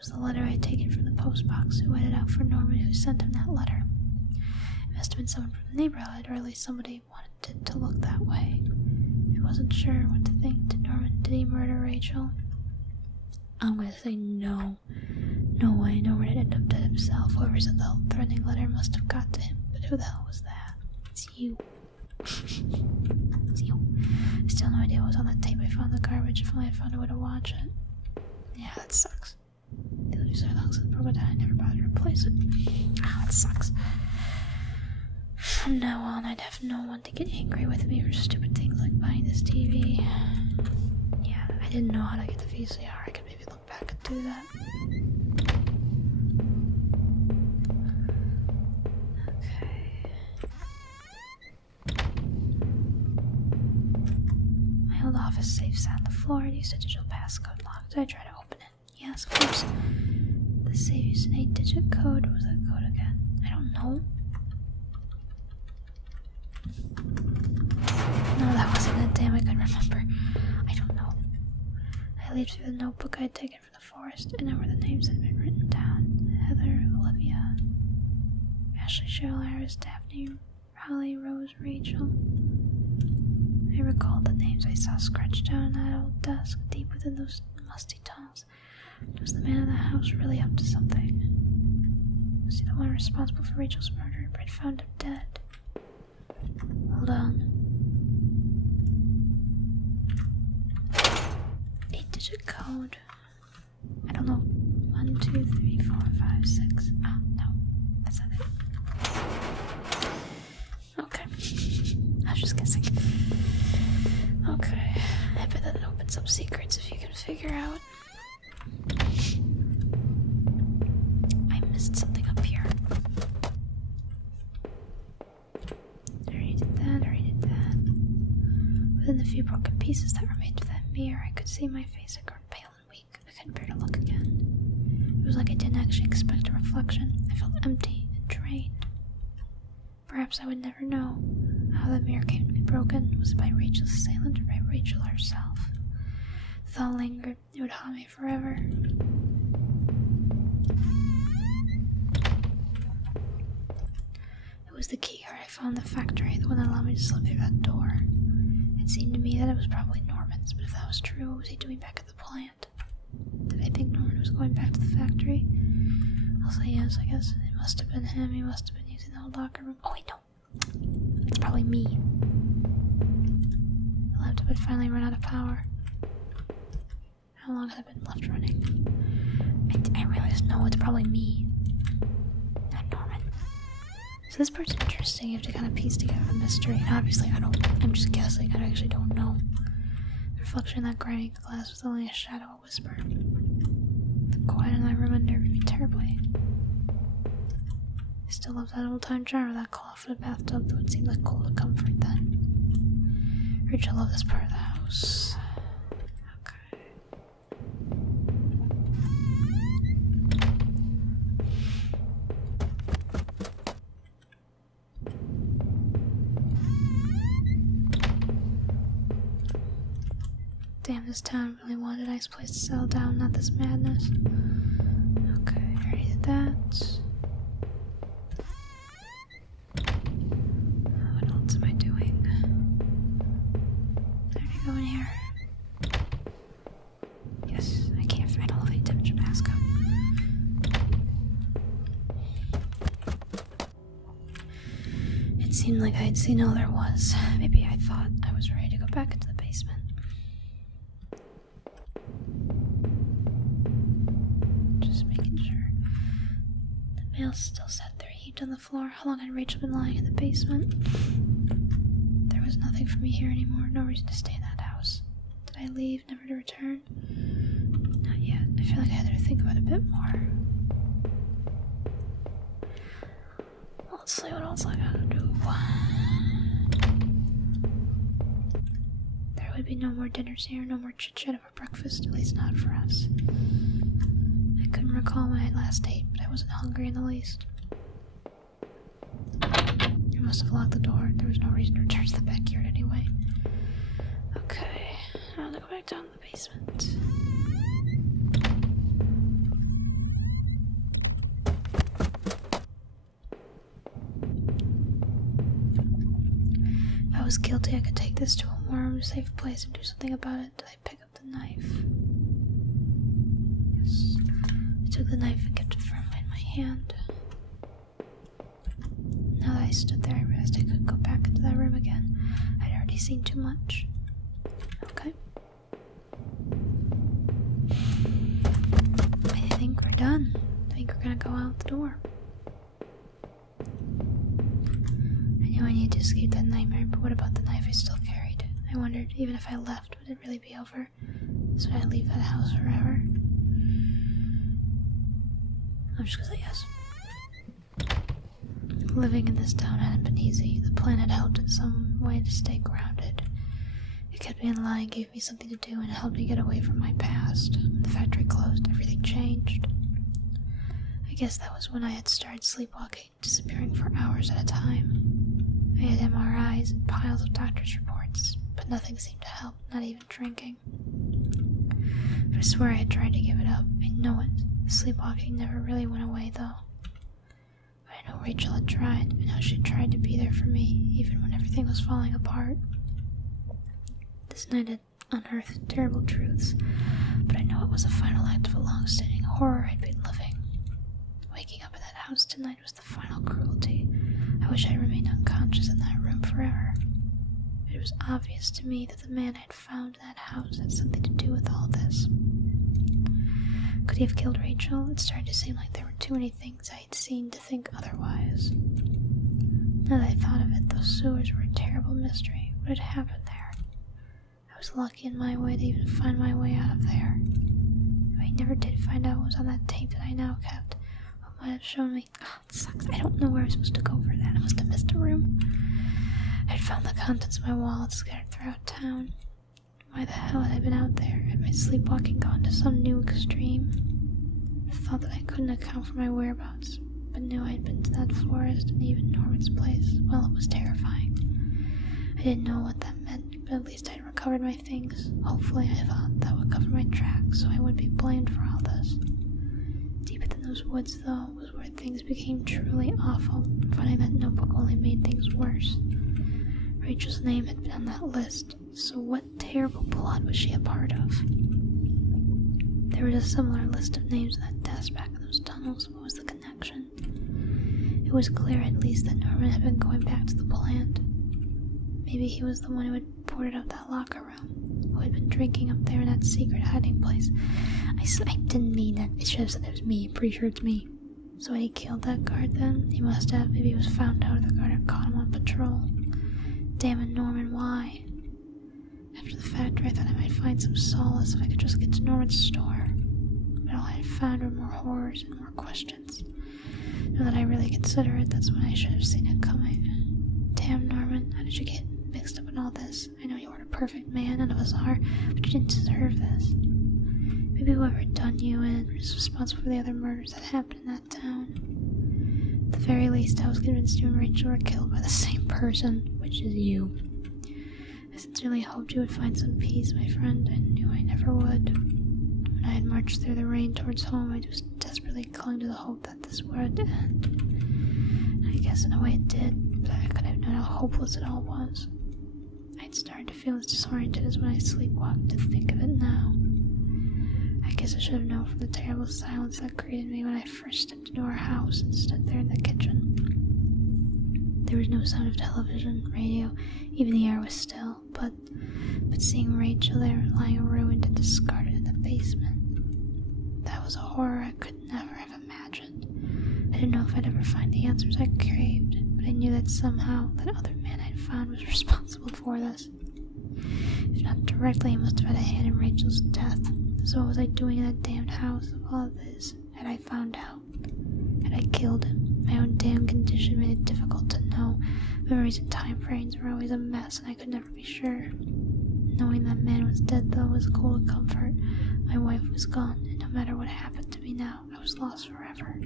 was the letter I had taken from the postbox who had it out for Norman who sent him that letter. It must have been someone from the neighborhood, or at least somebody wanted it to look that way. I wasn't sure what to think. Did he murder Rachel? I'm gonna say no. No way, Norman had ended up dead himself. Whoever sent the threatening letter must have got to him. But who the hell was that? It's you. It's you. I still have no idea what was on that tape I found in the garbage. If only I found a way to watch it. Yeah, that sucks. The only so long since broke down, I never bothered to replace it. Ah, that sucks. From now on, I'd have no one to get angry with me for stupid things like buying this TV. Yeah, I didn't know how to get the VCR. I could maybe look back and do that. Okay. My old office safe sat on the floor. It used a digital passcode lock. Did I try to open it? Yes, of course. The safe used an 8-digit code. What was that code again? I don't know. No, that wasn't it. Damn, I couldn't remember. I don't know. I leafed through the notebook I had taken from the forest, and there were the names that had been written down. Heather, Olivia, Ashley, Cheryl, Iris, Daphne, Holly, Rose, Rachel. I recalled the names I saw scratched down on that old desk, deep within those musty tunnels. Was the man in the house really up to something? Was he the one responsible for Rachel's murder? Brett found him dead. Hold on. 8-digit code. I don't know. 1, 2, 3, 4, 5, 6. Oh, no. That's not it. Okay. I was just guessing. Okay. I bet that it opens up secrets if you can figure out. I missed something up here. I already did that. Within the few broken pieces that remained of that mirror, I could see my face had grown pale and weak. I couldn't bear to look again. It was like I didn't actually expect a reflection. I felt empty and drained. Perhaps I would never know how the mirror came to be broken. Was it by Rachel's assailant or by Rachel herself? The thought lingered. It would haunt me forever. It was the key card I found in the factory, the one that allowed me to slip through that door. It seemed to me that it was probably Norman's, but if that was true, what was he doing back at the plant? Did I think Norman was going back to the factory? I'll say yes, I guess. It must have been him. He must have been using the old locker room. Oh, wait, no. It's probably me. The laptop had finally run out of power. How long had it been left running? I realized, no, it's probably me. Not Norman. So this part's interesting. You have to kind of piece together the mystery. And obviously, I'm just guessing. I actually don't know. The reflection in that grimy glass was only a shadow, a whisper. The quiet in that room unnerved me terribly. I still love that old-time charm of that cloth in the bathtub, though it seemed like cold comfort then. Rachel loved this part of the house. Okay. Damn, this town really wanted a nice place to settle down, not this madness. Okay, I already did that. What else am I doing? I already go in here. Yes, I can't find all of 8-digit passcode. It seemed like I'd seen all there was. Maybe I thought I was ready to go back into the basement. Mail still sat there, heaped on the floor. How long had Rachel been lying in the basement? There was nothing for me here anymore. No reason to stay in that house. Did I leave, never to return? Not yet. I feel like I had to think about it a bit more. Let's see what else I gotta do. There would be no more dinners here, no more chit-chat over breakfast, at least not for us. I couldn't recall when I last ate, but I wasn't hungry in the least. I must have locked the door. There was no reason to return to the backyard anyway. Okay, I'm gonna go back down to the basement. was guilty, I could take this to a warm, safe place and do something about it. Did I pick up the knife? Yes. I took the knife and kept it firmly in my hand. Now that I stood there, I realized I couldn't go back into that room again. I'd already seen too much. Okay. I think we're done. I think we're gonna go out the door. I knew I needed to escape that nightmare, but what about the knife I still carried? I wondered, even if I left, would it really be over? So would I leave that house forever? I'm just gonna say yes. Living in this town hadn't been easy. The plan had helped in some way to stay grounded. It kept me in line, gave me something to do, and helped me get away from my past. When the factory closed, everything changed. I guess that was when I had started sleepwalking, disappearing for hours at a time. I had MRIs and piles of doctor's reports, but nothing seemed to help, not even drinking. But I swear I had tried to give it up. I know it. Sleepwalking never really went away, though. I know Rachel had tried. I know she had tried to be there for me, even when everything was falling apart. This night had unearthed terrible truths, but I know it was a final act of a long-standing horror I'd been living. Waking up in that house tonight was the final cruelty. I wish I remained unconscious in that room forever. It was obvious to me that the man I had found in that house had something to do with all this. Could he have killed Rachel? It started to seem like there were too many things I had seen to think otherwise. Now that I thought of it, those sewers were a terrible mystery. What had happened there? I was lucky in my way to even find my way out of there. If I never did find out what was on that tape that I now kept, what might have shown me? Oh, it sucks. I don't know where I was supposed to go for that. I must have missed a room. I had found the contents of my wallet scattered throughout town. Why the hell had I been out there? Had my sleepwalking gone to some new extreme? I thought that I couldn't account for my whereabouts, but knew I had been to that forest and even Norman's place. Well, it was terrifying. I didn't know what that meant, but at least I had recovered my things. Hopefully, I thought that would cover my tracks, so I wouldn't be blamed for all this. Deep within those woods, though, was where things became truly awful. Finding that notebook only made things worse. Rachel's name had been on that list, so what terrible plot was she a part of? There was a similar list of names on that desk back in those tunnels. What was the connection? It was clear at least that Norman had been going back to the plant. Maybe he was the one who had boarded up that locker room, who had been drinking up there in that secret hiding place. I didn't mean that. It should have said it was me. I'm pretty sure it's me. So when he killed that guard then, he must have. Maybe he was found out, or the guard had caught him on patrol. Damn it, Norman, why? After the factory, I thought I might find some solace if I could just get to Norman's store. But all I had found were more horrors and more questions. Now that I really consider it, that's when I should have seen it coming. Damn, Norman, how did you get mixed up in all this? I know you weren't a perfect man, none of us are, but you didn't deserve this. Maybe whoever had done you in was responsible for the other murders that happened in that town. At the very least, I was convinced you and Rachel were killed by the same person, which is you. I sincerely hoped you would find some peace, my friend. I knew I never would. When I had marched through the rain towards home, I just desperately clung to the hope that this would end. I guess in a way it did, but I could have known how hopeless it all was. I'd started to feel as disoriented as when I sleepwalked to think of it now. I guess I should have known from the terrible silence that greeted me when I first stepped into our house and stood there in the kitchen. There was no sound of television, radio, even the air was still, but seeing Rachel there lying ruined and discarded in the basement, that was a horror I could never have imagined. I didn't know if I'd ever find the answers I craved, but I knew that somehow that other man I'd found was responsible for this. If not directly, he must have had a hand in Rachel's death. So what was I doing in that damned house? Of all of this, had I found out? Had I killed him? My own damn condition made it difficult to know. Memories and time frames were always a mess, and I could never be sure. Knowing that man was dead, though, was a cold comfort. My wife was gone, and no matter what happened to me now, I was lost forever.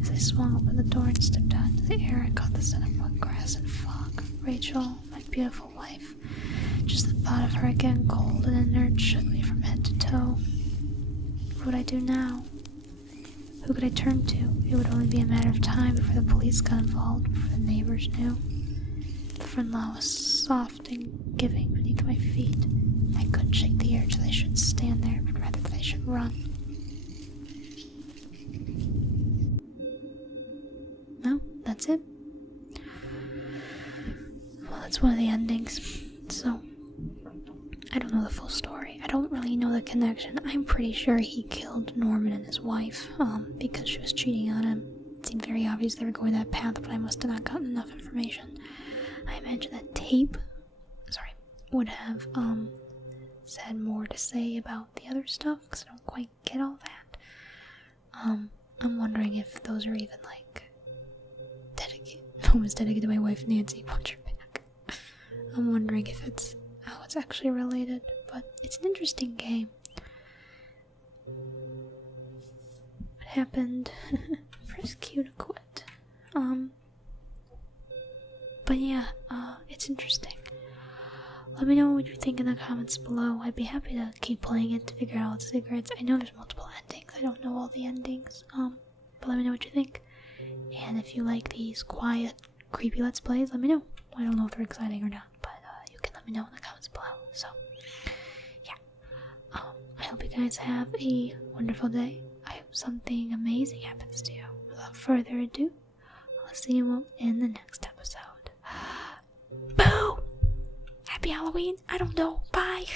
As I swung open the door and stepped out into the air, I caught the scent of wet grass and fog. Rachel, my beautiful wife. Just the thought of her again, cold and inert, shook me from head to toe. What would I do now? Who could I turn to? It would only be a matter of time before the police got involved, before the neighbors knew. The front lawn was soft and giving beneath my feet. I couldn't shake the urge that I should stand there, but rather that I should run. No, that's it. Well, that's one of the endings. So, I don't know the full story. I don't really know the connection. I'm pretty sure he killed Norman and his wife, because she was cheating on him. It seemed very obvious they were going that path, but I must have not gotten enough information. I imagine that tape, would have, said more to say about the other stuff, because I don't quite get all that. I'm wondering if those are even, like, dedicated. One was dedicated to my wife, Nancy. Watch her back. I'm wondering if it's how it's actually related, but it's an interesting game. What happened? First cue to quit. But yeah, it's interesting. Let me know what you think in the comments below. I'd be happy to keep playing it to figure out secrets. I know there's multiple endings. I don't know all the endings. But let me know what you think. And if you like these quiet, creepy Let's Plays, let me know. I don't know if they're exciting or not, but you can let me know in the comments below. So, yeah. I hope you guys have a wonderful day. I hope something amazing happens to you. Without further ado, I'll see you in the next episode. Boo! Happy Halloween? I don't know. Bye!